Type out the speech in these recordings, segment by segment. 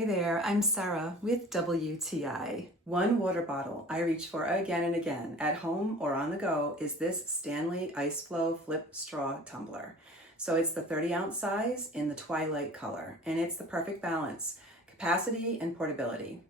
Hey there, I'm Sarah with WTI. One water bottle I reach for again and again at home or on the go is this STANLEY IceFlow Flip Straw Tumbler. So it's the 30-ounce size in the twilight color, and it's the perfect balance, capacity and portability.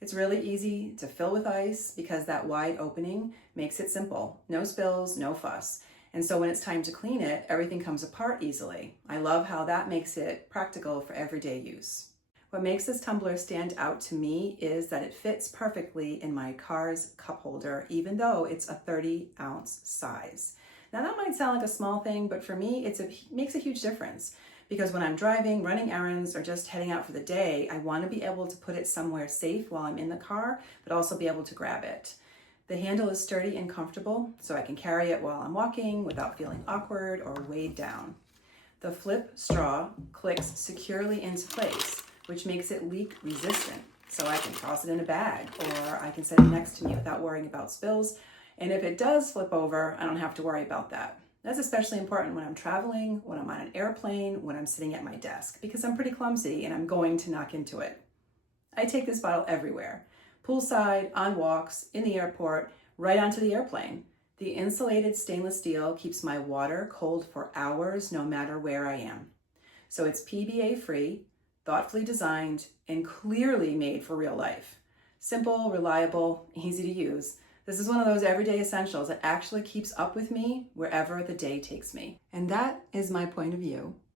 It's really easy to fill with ice because that wide opening makes it simple. No spills, no fuss. And so when it's time to clean it, everything comes apart easily. I love how that makes it practical for everyday use. What makes this tumbler stand out to me is that it fits perfectly in my car's cup holder, even though it's a 30-ounce size. Now that might sound like a small thing, but for me, it makes a huge difference because when I'm driving, running errands, or just heading out for the day, I want to be able to put it somewhere safe while I'm in the car, but also be able to grab it. The handle is sturdy and comfortable, so I can carry it while I'm walking without feeling awkward or weighed down. The flip straw clicks securely into place, which makes it leak resistant. So I can toss it in a bag, or I can set it next to me without worrying about spills. And if it does flip over, I don't have to worry about that. That's especially important when I'm traveling, when I'm on an airplane, when I'm sitting at my desk, because I'm pretty clumsy and I'm going to knock into it. I take this bottle everywhere, poolside, on walks, in the airport, right onto the airplane. The insulated stainless steel keeps my water cold for hours, no matter where I am. So it's PBA free, thoughtfully designed, and clearly made for real life. Simple, reliable, easy to use. This is one of those everyday essentials that actually keeps up with me wherever the day takes me. And that is my point of view.